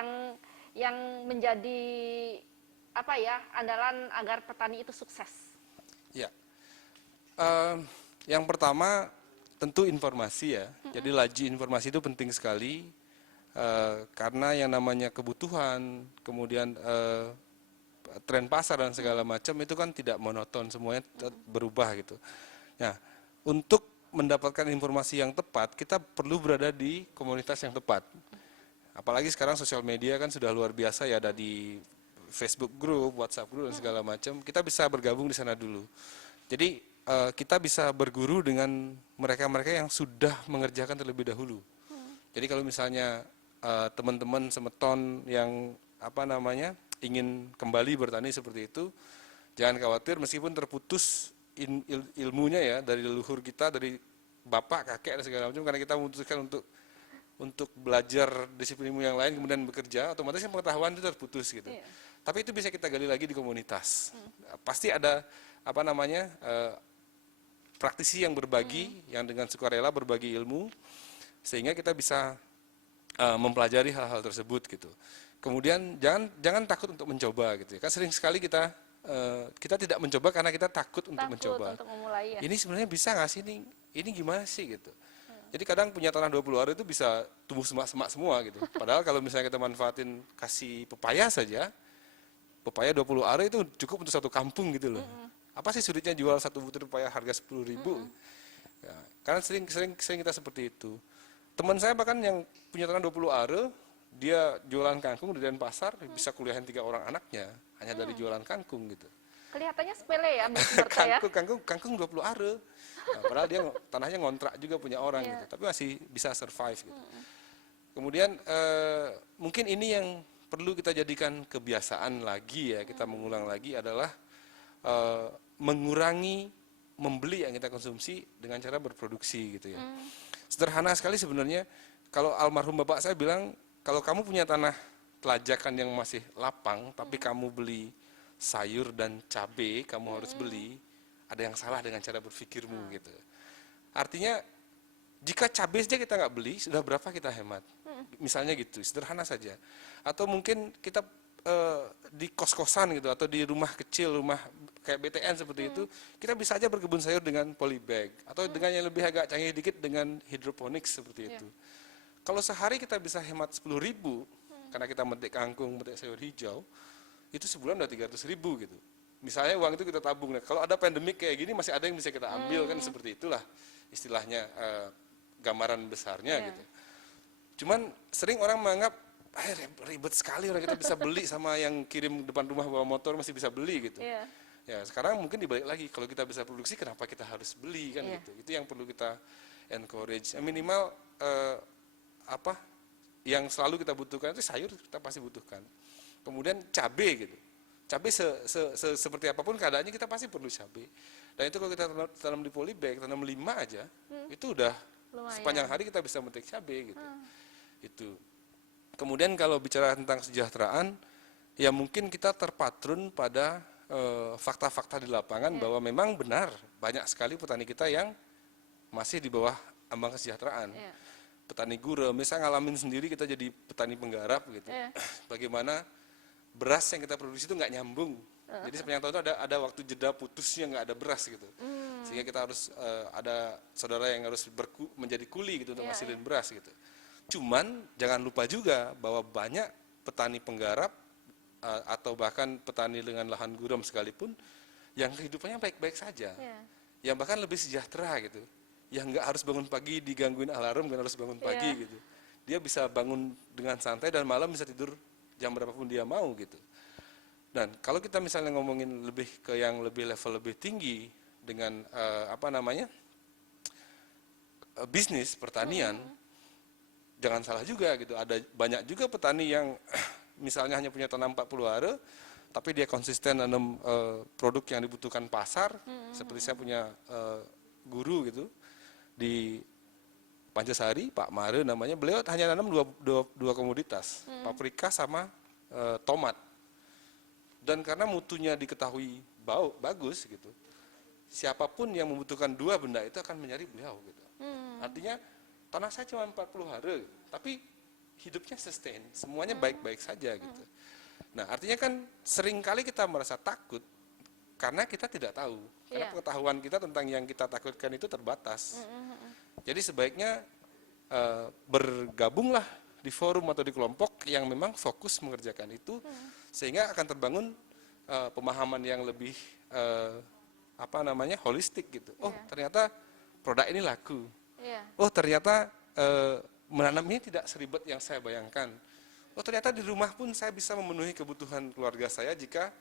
yang menjadi apa ya, andalan agar petani itu sukses. Ya. Yang pertama tentu informasi ya. Jadi laju informasi itu penting sekali karena yang namanya kebutuhan, kemudian tren pasar dan segala macam itu kan tidak monoton, semuanya berubah gitu. Nah, untuk mendapatkan informasi yang tepat, kita perlu berada di komunitas yang tepat. Apalagi sekarang sosial media kan sudah luar biasa ya, ada di Facebook group, WhatsApp group dan segala macam. Kita bisa bergabung di sana dulu. Jadi kita bisa berguru dengan mereka-mereka yang sudah mengerjakan terlebih dahulu. Jadi kalau misalnya teman-teman semeton yang ingin kembali bertani seperti itu, jangan khawatir meskipun terputus ilmunya ya dari leluhur kita, dari bapak, kakek dan segala macam, karena kita memutuskan untuk belajar disiplin ilmu yang lain kemudian bekerja, otomatis pengetahuan itu terputus gitu. Iya. Tapi itu bisa kita gali lagi di komunitas. Pasti ada praktisi yang berbagi, yang dengan sukarela berbagi ilmu, sehingga kita bisa mempelajari hal-hal tersebut gitu. Kemudian jangan takut untuk mencoba gitu. Kan sering sekali kita tidak mencoba karena kita takut untuk mencoba. Untuk memulai ya. Ini sebenarnya bisa nggak sih, ini gimana sih gitu. Jadi kadang punya tanah 20 are itu bisa tumbuh semak-semak semua gitu. Padahal kalau misalnya kita manfaatin kasih pepaya saja, pepaya 20 are itu cukup untuk satu kampung gitu loh. Apa sih sulitnya jual satu butir pepaya harga 10.000? Ya, karena sering kita seperti itu. Teman saya bahkan yang punya tanah 20 are, dia jualan kangkung di Denpasar, bisa kuliahin 3 orang anaknya hanya dari jualan kangkung gitu. Kelihatannya sepele ya Beli Sumerta ya. Kangkung 20 are. Nah, padahal dia tanahnya ngontrak juga punya orang gitu, tapi masih bisa survive gitu. Kemudian mungkin ini yang perlu kita jadikan kebiasaan lagi ya, kita mengulang lagi adalah mengurangi membeli yang kita konsumsi dengan cara berproduksi gitu ya. Sederhana sekali sebenarnya, kalau almarhum bapak saya bilang, kalau kamu punya tanah telajakan yang masih lapang, tapi kamu beli sayur dan cabai, kamu harus beli, ada yang salah dengan cara berpikirmu gitu. Artinya, jika cabai saja kita nggak beli, sudah berapa kita hemat? Misalnya gitu, sederhana saja. Atau mungkin kita di kos-kosan gitu, atau di rumah kecil, rumah kayak BTN seperti itu, kita bisa aja berkebun sayur dengan polybag, atau dengan yang lebih agak canggih dikit dengan hidroponik seperti itu. Kalau sehari kita bisa hemat 10.000, karena kita metik kangkung, metik sayur hijau, itu sebulan udah 300.000 gitu. Misalnya uang itu kita tabung. Nah, kalau ada pandemik kayak gini masih ada yang bisa kita ambil kan, seperti itulah istilahnya gambaran besarnya gitu. Cuman sering orang menganggap ribet sekali orang kita bisa beli sama yang kirim depan rumah bawa motor masih bisa beli gitu. Ya sekarang mungkin dibalik lagi, kalau kita bisa produksi kenapa kita harus beli kan gitu. Itu yang perlu kita encourage. Minimal yang selalu kita butuhkan itu sayur kita pasti butuhkan. Kemudian cabai gitu. Cabai seperti apapun keadaannya kita pasti perlu cabai. Dan itu kalau kita tanam di polybag, tanam 5 aja, itu udah lumayan. Sepanjang hari kita bisa metik cabai gitu. Itu. Kemudian kalau bicara tentang kesejahteraan, ya mungkin kita terpatrun pada fakta-fakta di lapangan bahwa memang benar banyak sekali petani kita yang masih di bawah ambang kesejahteraan. Petani gurem, misalnya ngalamin sendiri kita jadi petani penggarap gitu. Bagaimana beras yang kita produksi itu nggak nyambung. Jadi sepanjang tahun itu ada waktu jeda putusnya nggak ada beras gitu. Sehingga kita harus ada saudara yang harus menjadi kuli gitu untuk ngasilin beras gitu. Cuman jangan lupa juga bahwa banyak petani penggarap atau bahkan petani dengan lahan gurem sekalipun yang kehidupannya baik-baik saja. Yang bahkan lebih sejahtera gitu. Yang nggak harus bangun pagi digangguin alarm, nggak harus bangun pagi gitu. Dia bisa bangun dengan santai dan malam bisa tidur jam berapapun dia mau gitu. Dan kalau kita misalnya ngomongin lebih ke yang lebih level lebih tinggi bisnis pertanian, jangan salah juga gitu. Ada banyak juga petani yang misalnya hanya punya tanam 40 are, tapi dia konsisten nanam produk yang dibutuhkan pasar. Seperti saya punya guru gitu di Pancasari, Pak Mare namanya, beliau hanya nanam dua komoditas, paprika sama tomat. Dan karena mutunya diketahui bagus gitu, siapapun yang membutuhkan dua benda itu akan mencari beliau gitu. Artinya tanah saya cuma 40 are, tapi hidupnya sustain, semuanya baik-baik saja gitu. Nah, artinya kan seringkali kita merasa takut karena kita tidak tahu, karena pengetahuan kita tentang yang kita takutkan itu terbatas. Jadi sebaiknya bergabunglah di forum atau di kelompok yang memang fokus mengerjakan itu, sehingga akan terbangun pemahaman yang lebih holistik gitu. Oh, ternyata produk ini laku. Oh, ternyata menanam ini tidak seribet yang saya bayangkan. Oh, ternyata di rumah pun saya bisa memenuhi kebutuhan keluarga saya jika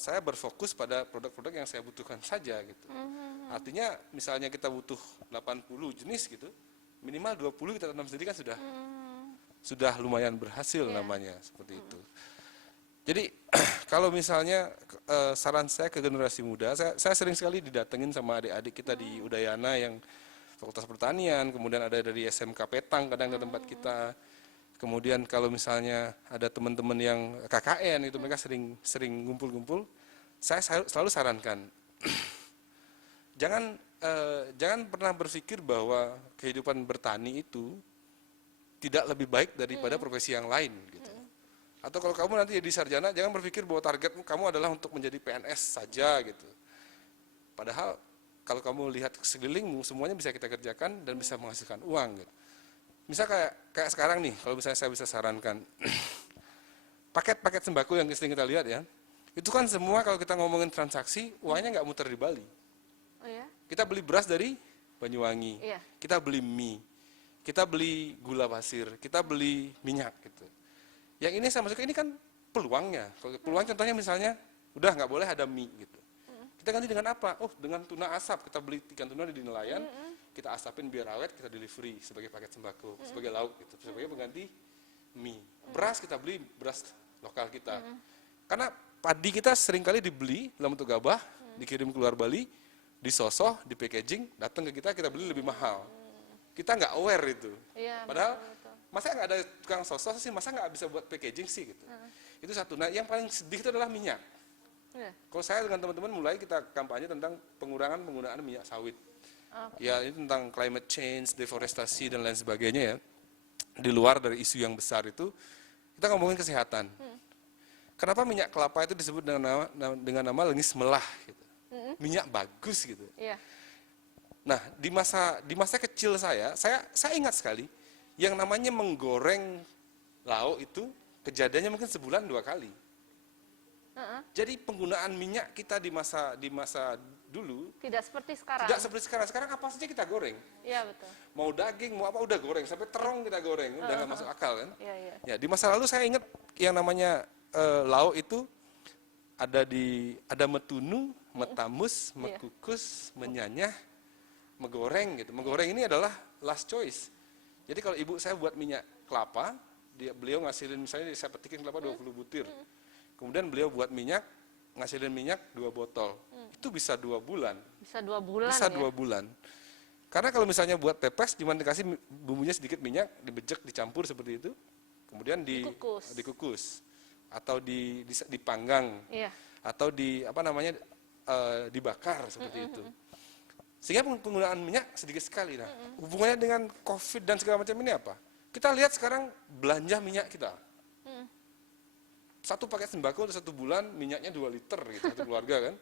saya berfokus pada produk-produk yang saya butuhkan saja gitu. Artinya misalnya kita butuh 80 jenis gitu, minimal 20 kita tanam sendiri kan sudah lumayan berhasil namanya, seperti itu. Jadi kalau misalnya saran saya ke generasi muda, saya sering sekali didatengin sama adik-adik kita di Udayana yang Fakultas Pertanian, kemudian ada dari SMK Petang kadang ke tempat kita. Kemudian kalau misalnya ada teman-teman yang KKN itu mereka sering ngumpul-ngumpul, saya selalu sarankan jangan pernah berpikir bahwa kehidupan bertani itu tidak lebih baik daripada profesi yang lain gitu. Atau kalau kamu nanti jadi sarjana, jangan berpikir bahwa target kamu adalah untuk menjadi PNS saja gitu. Padahal kalau kamu lihat sekelilingmu, semuanya bisa kita kerjakan dan bisa menghasilkan uang gitu. Misal kayak sekarang nih, kalau misalnya saya bisa sarankan, paket-paket sembako yang sering kita lihat ya, itu kan semua kalau kita ngomongin transaksi, uangnya nggak muter di Bali. Oh ya? Kita beli beras dari Banyuwangi, Iya. kita beli mie, kita beli gula pasir, kita beli minyak gitu. Yang ini saya maksudkan ini kan peluangnya. Kalau peluang contohnya misalnya, udah nggak boleh ada mie gitu. Kita ganti dengan apa? Oh, dengan tuna asap. Kita beli ikan tuna di nelayan, kita asapin biar awet, kita delivery sebagai paket sembako, sebagai lauk gitu, sebagai pengganti mie. Beras kita beli beras lokal kita. Karena padi kita seringkali dibeli dalam bentuk gabah, dikirim keluar Bali, disosoh, di packaging, datang ke kita beli lebih mahal. Kita nggak aware itu. Iya, Padahal betul. masa nggak ada tukang sosoh sih, masa nggak bisa buat packaging sih gitu. Itu satu. Nah, yang paling sedih itu adalah minyak. Kalau saya dengan teman-teman mulai kita kampanye tentang pengurangan penggunaan minyak sawit. Ya, ini tentang climate change, deforestasi dan lain sebagainya ya. Di luar dari isu yang besar itu, kita ngomongin kesehatan. Kenapa minyak kelapa itu disebut dengan nama lengis melah gitu. Minyak bagus gitu. Iya. Nah, di masa kecil saya ingat sekali yang namanya menggoreng lauk itu kejadiannya mungkin sebulan 2 kali. Jadi penggunaan minyak kita di masa dulu Tidak seperti sekarang. tidak seperti sekarang. Sekarang apa saja kita goreng. Iya, betul. Mau daging, mau apa udah goreng, sampai terong kita goreng, udah nggak masuk akal kan. Iya, iya. Ya, di masa lalu saya ingat yang namanya lauk itu ada metunu, metamus, mekukus, menyanyah, megoreng gitu. Megoreng ini adalah last choice. Jadi kalau ibu saya buat minyak kelapa, beliau ngasilin misalnya saya petikin kelapa 20 butir. Kemudian beliau buat minyak, ngasilin minyak 2 botol. Itu bisa 2 bulan. Bisa 2 bulan Bisa ya? 2 bulan. Karena kalau misalnya buat pepes, cuma dikasih bumbunya sedikit minyak, dibejek, dicampur seperti itu. Kemudian dikukus. Atau dipanggang. Iya. Atau dibakar seperti itu. Sehingga penggunaan minyak sedikit sekali. Nah, hubungannya dengan COVID dan segala macam ini apa? Kita lihat sekarang belanja minyak kita. Satu paket sembako untuk 1 bulan minyaknya 2 liter gitu, satu keluarga kan.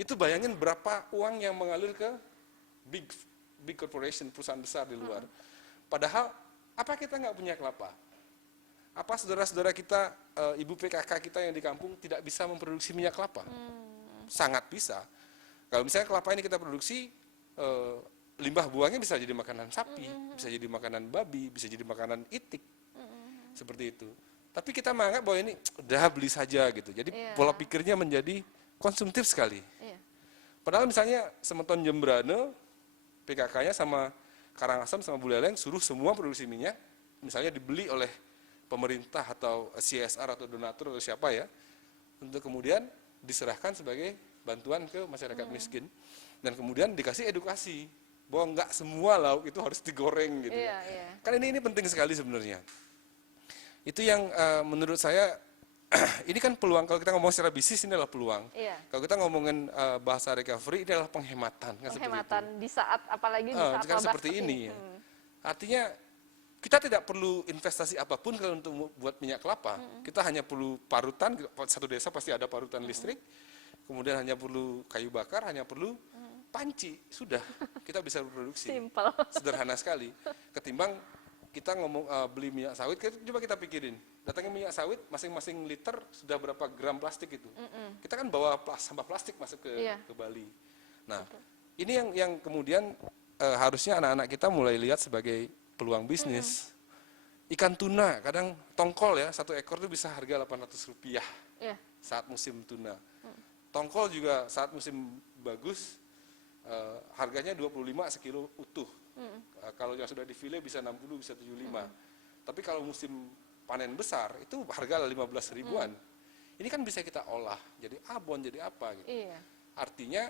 Itu bayangin berapa uang yang mengalir ke big corporation, perusahaan besar di luar. Padahal apa kita nggak punya kelapa? Apa saudara-saudara kita, ibu PKK kita yang di kampung tidak bisa memproduksi minyak kelapa? Sangat bisa. Kalau misalnya kelapa ini kita produksi, limbah buangnya bisa jadi makanan sapi, bisa jadi makanan babi, bisa jadi makanan itik, seperti itu. Tapi kita menganggap bahwa ini udah beli saja gitu. Jadi pola pikirnya menjadi konsumtif sekali. Padahal misalnya Semeton Jembrane, PKK-nya sama Karangasem sama Buleleng suruh semua produksi minyak, misalnya dibeli oleh pemerintah atau CSR atau donatur atau siapa ya, untuk kemudian diserahkan sebagai bantuan ke masyarakat miskin. Dan kemudian dikasih edukasi, bahwa nggak semua lauk itu harus digoreng gitu. Iya, iya. Kan ini penting sekali sebenarnya. Itu yang menurut saya, ini kan peluang, kalau kita ngomong secara bisnis ini adalah peluang. Iya. Kalau kita ngomongin bahasa recovery, ini adalah penghematan. Kan Penghematan di saat, apalagi di saat kan wabah seperti ini. Ya. Artinya kita tidak perlu investasi apapun kalau untuk buat minyak kelapa. Kita hanya perlu parutan, satu desa pasti ada parutan listrik, kemudian hanya perlu kayu bakar, hanya perlu panci, sudah kita bisa berproduksi. Simple. Sederhana sekali. Ketimbang kita ngomong beli minyak sawit, coba kita pikirin, datangnya minyak sawit, masing-masing liter sudah berapa gram plastik itu. Kita kan bawa sampah plastik masuk ke Bali. Nah, ini yang kemudian harusnya anak-anak kita mulai lihat sebagai peluang bisnis. Ikan tuna, kadang tongkol ya, 1 ekor itu bisa harga Rp800 saat musim tuna. Tongkol juga saat musim bagus, harganya 25 sekilo utuh. Kalau yang sudah difile bisa 60, bisa 75. Tapi kalau musim panen besar, itu harga 15 ribuan. Ini kan bisa kita olah, jadi abon, jadi apa gitu. Iya. Artinya,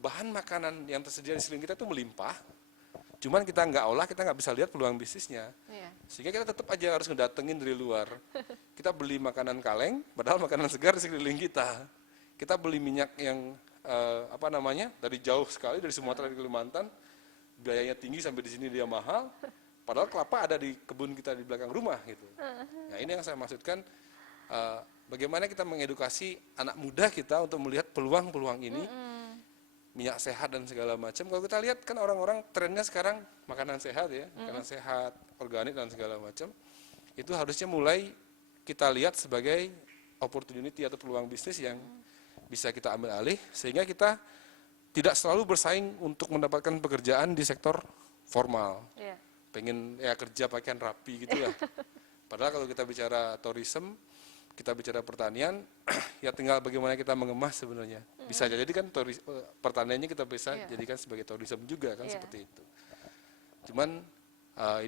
bahan makanan yang tersedia di sekeliling kita itu melimpah, cuman kita nggak olah, kita nggak bisa lihat peluang bisnisnya. Iya. Sehingga kita tetap aja harus ngedatengin dari luar. Kita beli makanan kaleng, padahal makanan segar di sekeliling kita. Kita beli minyak yang dari jauh sekali, dari Sumatera, dari Kalimantan, biayanya tinggi sampai di sini dia mahal, padahal kelapa ada di kebun kita di belakang rumah gitu. Nah ini yang saya maksudkan, bagaimana kita mengedukasi anak muda kita untuk melihat peluang-peluang ini, minyak sehat dan segala macam. Kalau kita lihat kan orang-orang trennya sekarang makanan sehat ya, makanan sehat, organik dan segala macam. Itu harusnya mulai kita lihat sebagai opportunity atau peluang bisnis yang bisa kita ambil alih, sehingga kita tidak selalu bersaing untuk mendapatkan pekerjaan di sektor formal. Iya. Pengen ya kerja pakaian rapi gitu lah. Padahal kalau kita bicara tourism, kita bicara pertanian, ya tinggal bagaimana kita mengemas sebenarnya. Bisa jadi kan pertaniannya kita bisa jadikan sebagai tourism juga kan, seperti itu. Cuman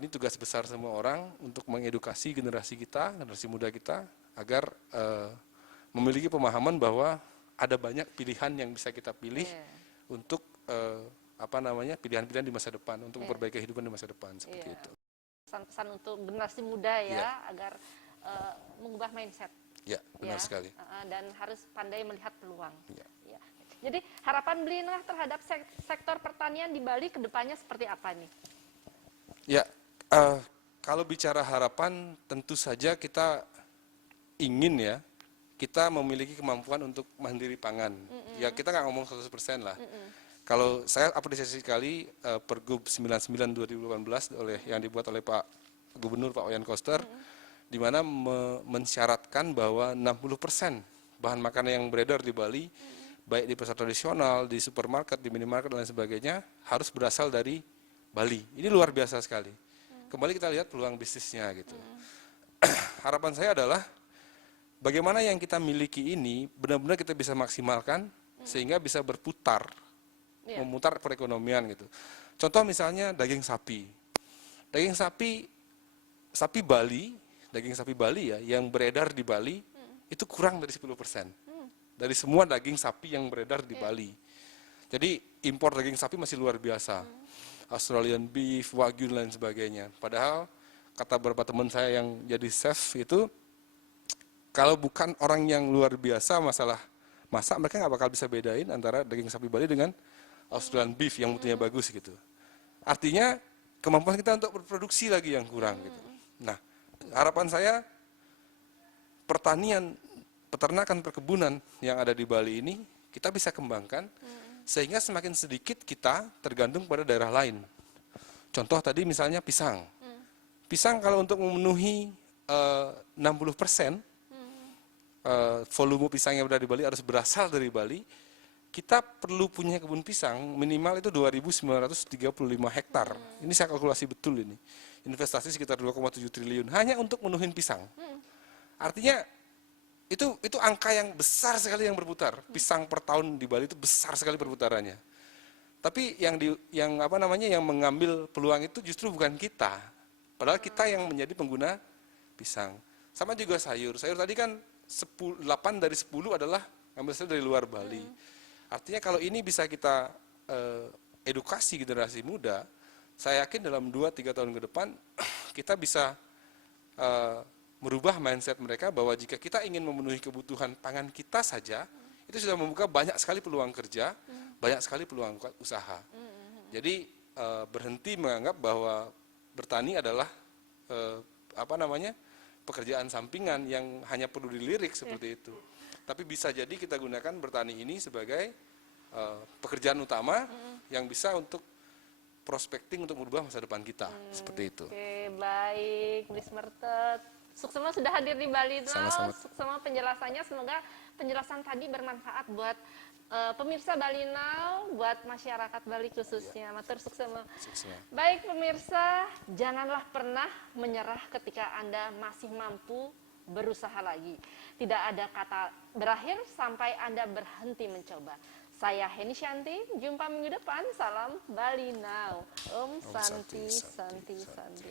ini tugas besar semua orang untuk mengedukasi generasi kita, generasi muda kita, agar memiliki pemahaman bahwa ada banyak pilihan yang bisa kita pilih untuk pilihan-pilihan di masa depan, untuk memperbaiki kehidupan di masa depan, seperti itu. Pesan-pesan untuk generasi muda ya, agar mengubah mindset. Ya, benar sekali. Dan harus pandai melihat peluang. Ya. Ya. Jadi harapan Belinah terhadap sektor pertanian di Bali kedepannya seperti apa nih? Ya, kalau bicara harapan, tentu saja kita ingin ya, kita memiliki kemampuan untuk mandiri pangan. Ya kita nggak ngomong 100% lah. Kalau saya apresiasi sekali Pergub 99 2018 yang dibuat oleh Pak Gubernur Pak Wayan Koster, di mana mensyaratkan bahwa 60% bahan makanan yang beredar di Bali, baik di pasar tradisional, di supermarket, di minimarket dan lain sebagainya, harus berasal dari Bali. Ini luar biasa sekali. Kembali kita lihat peluang bisnisnya gitu. Harapan saya adalah bagaimana yang kita miliki ini benar-benar kita bisa maksimalkan sehingga bisa berputar, memutar perekonomian gitu. Contoh misalnya daging sapi. Daging sapi Bali, daging sapi Bali ya yang beredar di Bali itu kurang dari 10%. Dari semua daging sapi yang beredar di Bali. Jadi impor daging sapi masih luar biasa. Australian beef, wagyu dan lain sebagainya. Padahal kata beberapa teman saya yang jadi chef itu, kalau bukan orang yang luar biasa masalah masak, mereka nggak bakal bisa bedain antara daging sapi Bali dengan Australian beef yang mutunya bagus gitu. Artinya kemampuan kita untuk berproduksi lagi yang kurang gitu. Nah, harapan saya pertanian, peternakan, perkebunan yang ada di Bali ini kita bisa kembangkan sehingga semakin sedikit kita tergantung pada daerah lain. Contoh tadi misalnya pisang. Pisang kalau untuk memenuhi 60% volume pisang yang berada di Bali harus berasal dari Bali, kita perlu punya kebun pisang minimal itu 2.935 hektar. Ini saya kalkulasi betul ini. Investasi sekitar 2,7 triliun hanya untuk menuhin pisang. Artinya itu angka yang besar sekali yang berputar. Pisang per tahun di Bali itu besar sekali perputarannya. Tapi yang mengambil peluang itu justru bukan kita. Padahal kita yang menjadi pengguna pisang. Sama juga sayur. Sayur tadi kan 8 dari 10 adalah ngambil sayur dari luar Bali. Artinya kalau ini bisa kita edukasi generasi muda, saya yakin dalam 2-3 tahun ke depan kita bisa merubah mindset mereka bahwa jika kita ingin memenuhi kebutuhan pangan kita saja, itu sudah membuka banyak sekali peluang kerja, banyak sekali peluang usaha. Jadi berhenti menganggap bahwa bertani adalah pekerjaan sampingan yang hanya perlu dilirik seperti itu. Tapi bisa jadi kita gunakan bertani ini sebagai pekerjaan utama yang bisa untuk prospecting untuk merubah masa depan kita, seperti itu. Oke, baik, Blis Mertet. Suksema sudah hadir di Bali Now. Sama-sama. Suksema penjelasannya, semoga penjelasan tadi bermanfaat buat pemirsa Bali Now, buat masyarakat Bali khususnya. Matur Suksema. Baik pemirsa, janganlah pernah menyerah ketika Anda masih mampu berusaha lagi. Tidak ada kata berakhir sampai Anda berhenti mencoba. Saya Heni Shanti, jumpa minggu depan. Salam Bali Now. Om Santi Santi Santi.